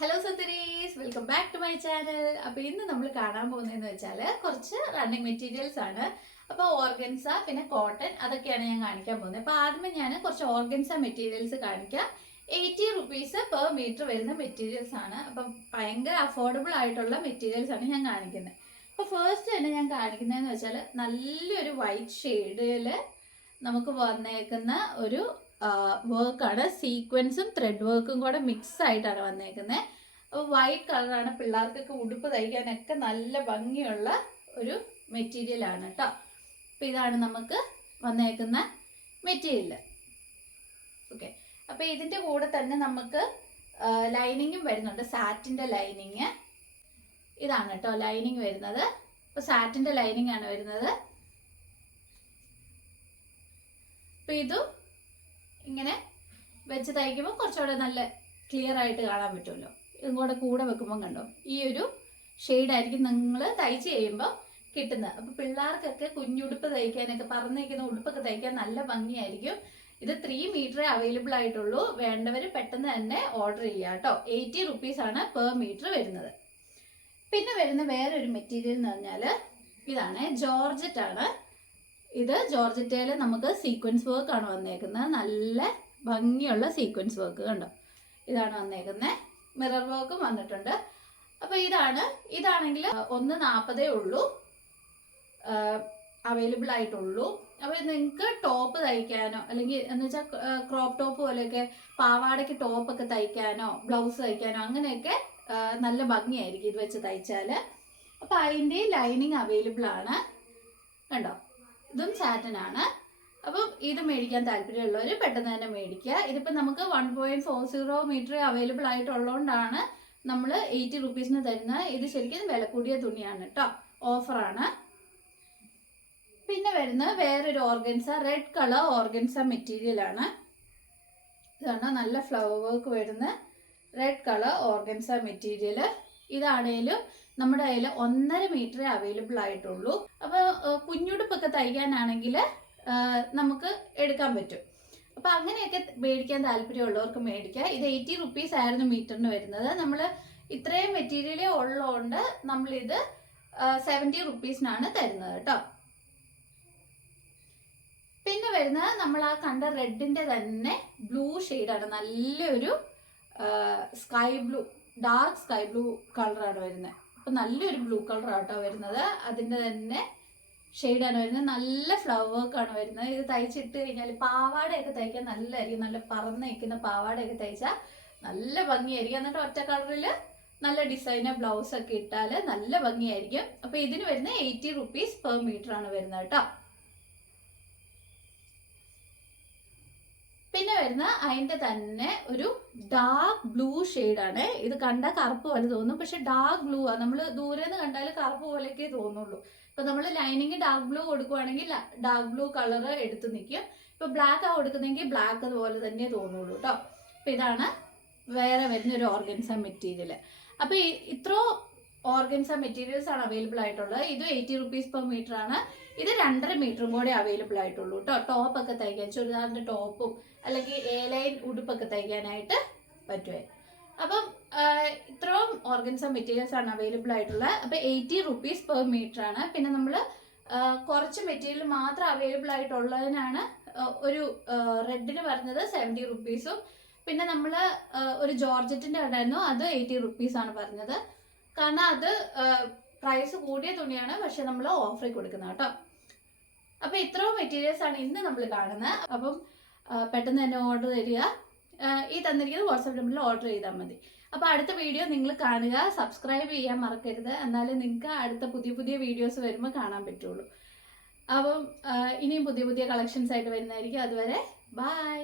Hello സത്തരീസ്, welcome back to my channel. അപ്പോൾ ഇന്ന് നമ്മൾ കാണാൻ പോകുന്നതെന്ന് വെച്ചാൽ കുറച്ച് റണ്ണിങ് മെറ്റീരിയൽസ് ആണ്. അപ്പോൾ ഓർഗൻസ പിന്നെ കോട്ടൺ അതൊക്കെയാണ് ഞാൻ കാണിക്കാൻ പോകുന്നത്. അപ്പോൾ ആദ്യമേ ഞാൻ കുറച്ച് ഓർഗൻസ മെറ്റീരിയൽസ് കാണിക്കാം. 80 റുപ്പീസ് പെർ മീറ്റർ വരുന്ന മെറ്റീരിയൽസ് ആണ്. അപ്പം ഭയങ്കര അഫോർഡബിൾ ആയിട്ടുള്ള മെറ്റീരിയൽസ് ആണ് ഞാൻ കാണിക്കുന്നത്. അപ്പോൾ ഫസ്റ്റ് തന്നെ ഞാൻ കാണിക്കുന്നതെന്ന് വെച്ചാൽ നല്ലൊരു വൈറ്റ് ഷെയ്ഡിൽ നമുക്ക് വന്നേക്കുന്ന ഒരു വർക്കാണ്. സീക്വൻസും ത്രെഡ് വർക്കും കൂടെ മിക്സ് ആയിട്ടാണ് വന്നേക്കുന്നത്. അപ്പോൾ വൈറ്റ് കളറാണ്. പിള്ളേർക്കൊക്കെ ഉടുപ്പ് തയ്ക്കാനൊക്കെ നല്ല ഭംഗിയുള്ള ഒരു മെറ്റീരിയലാണ് കേട്ടോ. അപ്പോൾ ഇതാണ് നമുക്ക് വന്നേക്കുന്ന മെറ്റീരിയൽ. ഓക്കെ, അപ്പോൾ ഇതിൻ്റെ കൂടെ തന്നെ നമുക്ക് ലൈനിങ്ങും വരുന്നുണ്ട്. സാറ്റിൻ്റെ ലൈനിങ് ഇതാണ് കേട്ടോ ലൈനിങ് വരുന്നത്. അപ്പോൾ സാറ്റിൻ്റെ ലൈനിങ് ആണ് വരുന്നത്. അപ്പോൾ ഇതും ഇങ്ങനെ വെച്ച് തയ്ക്കുമ്പോൾ കുറച്ചുകൂടെ നല്ല ക്ലിയർ ആയിട്ട് കാണാൻ പറ്റുമല്ലോ. ഇതും കൂടെ വെക്കുമ്പോൾ കണ്ടോ, ഈ ഒരു ഷെയ്ഡായിരിക്കും നിങ്ങൾ തയ്ച്ച് കഴിയുമ്പോൾ കിട്ടുന്നത്. അപ്പോൾ പിള്ളേർക്കൊക്കെ കുഞ്ഞുടുപ്പ് തയ്ക്കാനൊക്കെ പറന്നേക്കുന്ന ഉടുപ്പൊക്കെ തയ്ക്കാൻ നല്ല ഭംഗിയായിരിക്കും. ഇത് 3 മീറ്റർ അവൈലബിൾ ആയിട്ടുള്ളൂ. വേണ്ടവർ പെട്ടെന്ന് തന്നെ ഓർഡർ ചെയ്യുക കേട്ടോ. 80 റുപ്പീസാണ് പെർ മീറ്റർ വരുന്നത്. പിന്നെ വരുന്ന വേറൊരു മെറ്റീരിയൽ എന്ന് പറഞ്ഞാൽ ഇതാണ്, ജോർജറ്റ് ആണ്. ഇത് ജോർജറ്റയിൽ നമുക്ക് സീക്വൻസ് വർക്ക് ആണ് വന്നേക്കുന്നത്. നല്ല ഭംഗിയുള്ള സീക്വൻസ് വർക്ക് കണ്ടോ, ഇതാണ് വന്നേക്കുന്നത്. മിറർ വർക്കും വന്നിട്ടുണ്ട്. അപ്പോൾ ഇതാണെങ്കിൽ 140 ഉള്ളൂ അവൈലബിൾ ആയിട്ടുള്ളൂ. അപ്പോൾ നിങ്ങൾക്ക് ടോപ്പ് തയ്ക്കാനോ അല്ലെങ്കിൽ എന്ന് വെച്ചാൽ ക്രോപ്പ് ടോപ്പ് പോലെയൊക്കെ പാവാടയ്ക്ക് ടോപ്പൊക്കെ തയ്ക്കാനോ ബ്ലൗസ് തയ്ക്കാനോ അങ്ങനെയൊക്കെ നല്ല ഭംഗിയായിരിക്കും ഇത് വെച്ച് തയ്ച്ചാൽ. അപ്പോൾ അതിൻ്റെ ലൈനിങ് അവൈലബിൾ ആണ് കണ്ടോ. ഇതും സാറ്റൻ ആണ്. അപ്പം ഇത് മേടിക്കാൻ താല്പര്യമുള്ളവർ പെട്ടെന്ന് തന്നെ മേടിക്കുക. ഇതിപ്പോൾ നമുക്ക് 1.40 മീറ്റർ അവൈലബിൾ ആയിട്ടുള്ളതുകൊണ്ടാണ് നമ്മൾ 80 റുപ്പീസിന് തരുന്നത്. ഇത് ശരിക്കും വില കൂടിയ തുണിയാണ് കേട്ടോ, ഓഫറാണ്. പിന്നെ വരുന്നത് വേറൊരു organza, red colour organza material ആണ്. ഇതാണ് നല്ല ഫ്ലവർ വർക്ക് വരുന്ന റെഡ് കളർ ഓർഗൻസ മെറ്റീരിയൽ. ഇതാണേലും നമ്മുടെ കയ്യിൽ 1.5 മീറ്റർ അവൈലബിൾ ആയിട്ടുള്ളൂ. അപ്പോൾ കുഞ്ഞുടുപ്പൊക്കെ തയ്ക്കാനാണെങ്കിൽ നമുക്ക് എടുക്കാൻ പറ്റും. അപ്പോൾ അങ്ങനെയൊക്കെ മേടിക്കാൻ താല്പര്യമുള്ളവർക്ക് മേടിക്കുക. ഇത് 80 റുപ്പീസ് ആയിരുന്നു മീറ്ററിന് വരുന്നത്. നമ്മൾ ഇത്രയും മെറ്റീരിയലേ ഉള്ളതുകൊണ്ട് നമ്മളിത് 70 റുപ്പീസിനാണ് തരുന്നത് കേട്ടോ. പിന്നെ വരുന്നത് നമ്മൾ ആ കണ്ട റെഡിൻ്റെ തന്നെ ബ്ലൂ ഷെയ്ഡാണ്. നല്ലൊരു sky blue, dark sky blue കളറാണ് വരുന്നത്. അപ്പോൾ നല്ലൊരു ബ്ലൂ കളറാട്ടോ വരുന്നത്. അതിൻ്റെ തന്നെ ഷെയ്ഡാണ് വരുന്നത്. നല്ല ഫ്ലവർ വർക്കാണ് വരുന്നത്. ഇത് തയ്ച്ചിട്ട് കഴിഞ്ഞാൽ പാവാടയൊക്കെ തയ്ക്കാൻ നല്ലതായിരിക്കും. നല്ല പറന്ന് നിൽക്കുന്ന പാവാടയൊക്കെ തയ്ച്ചാൽ നല്ല ഭംഗിയായിരിക്കും. എന്നിട്ട് ഒറ്റ കളറിൽ നല്ല ഡിസൈനർ ബ്ലൗസ് ഒക്കെ ഇട്ടാൽ നല്ല ഭംഗിയായിരിക്കും. അപ്പോൾ ഇതിന് വരുന്നത് 80 റുപ്പീസ് പെർ മീറ്റർ ആണ് വരുന്നത് കേട്ടോ. പിന്നെ വരുന്ന അതിൻ്റെ തന്നെ ഒരു ഡാർക്ക് ബ്ലൂ ഷെയ്ഡാണ്. ഇത് കണ്ടാൽ കറുപ്പ് പോലെ തോന്നും, പക്ഷെ ഡാർക്ക് ബ്ലൂ ആണ്. നമ്മൾ ദൂരെ നിന്ന് കണ്ടാൽ കറുപ്പ് പോലെയൊക്കെ തോന്നുള്ളൂ. ഇപ്പം നമ്മൾ ലൈനിങ് ഡാർക്ക് ബ്ലൂ കൊടുക്കുവാണെങ്കിൽ ഡാർക്ക് ബ്ലൂ കളർ എടുത്ത് നിൽക്കും. ഇപ്പോൾ ബ്ലാക്ക് ആ കൊടുക്കുന്നെങ്കിൽ ബ്ലാക്ക് അതുപോലെ തന്നെ തോന്നുള്ളൂ കേട്ടോ. അപ്പോൾ ഇതാണ് വേറെ വരുന്നൊരു ഓർഗൻസ മെറ്റീരിയൽ. അപ്പോൾ ഇത്രോ ഓർഗൻസ മെറ്റീരിയൽസ് ആണ് അവൈലബിൾ ആയിട്ടുള്ളത്. ഇത് 80 റുപ്പീസ് പെർ മീറ്റർ ആണ്. ഇത് 2.5 മീറ്ററും കൂടെ അവൈലബിൾ ആയിട്ടുള്ളൂ കേട്ടോ. ടോപ്പൊക്കെ തയ്ക്കാൻ, ചുരിദാറിൻ്റെ ടോപ്പും അല്ലെങ്കിൽ ലൈൻ ഉടുപ്പൊക്കെ തയ്ക്കാനായിട്ട് പറ്റുമേ. അപ്പം ഇത്രയും ഓർഗൻസ മെറ്റീരിയൽസ് ആണ് അവൈലബിൾ ആയിട്ടുള്ളത്. അപ്പോൾ 80 റുപ്പീസ് പെർ മീറ്റർ ആണ്. പിന്നെ നമ്മൾ കുറച്ച് മെറ്റീരിയൽ മാത്രം അവൈലബിൾ ആയിട്ടുള്ളതിനാണ് ഒരു റെഡിന് പറഞ്ഞത് 70 റുപ്പീസും പിന്നെ നമ്മൾ ഒരു ജോർജറ്റിൻ്റെ ഉണ്ടായിരുന്നു, അത് 80 റുപ്പീസാണ് പറഞ്ഞത്. കാരണം അത് പ്രൈസ് കൂടിയ തുണിയാണ്, പക്ഷെ നമ്മൾ ഓഫറിൽ കൊടുക്കുന്നത് കേട്ടോ. അപ്പോൾ ഇത്രയും മെറ്റീരിയൽസ് ആണ് ഇന്ന് നമ്മൾ കാണുന്നത്. അപ്പം പെട്ടെന്ന് തന്നെ ഓർഡർ തരിക. ഈ തന്നിരിക്കുന്നത് വാട്സാപ്പ് നമ്പറിൽ ഓർഡർ ചെയ്താൽ മതി. അപ്പോൾ അടുത്ത വീഡിയോ നിങ്ങൾ കാണുക, സബ്സ്ക്രൈബ് ചെയ്യാൻ മറക്കരുത്. എന്നാലും നിങ്ങൾക്ക് അടുത്ത പുതിയ വീഡിയോസ് വരുമ്പോൾ കാണാൻ പറ്റുള്ളൂ. അപ്പം ഇനിയും പുതിയ കളക്ഷൻസ് ആയിട്ട് വരുന്നതായിരിക്കും. അതുവരെ ബൈ.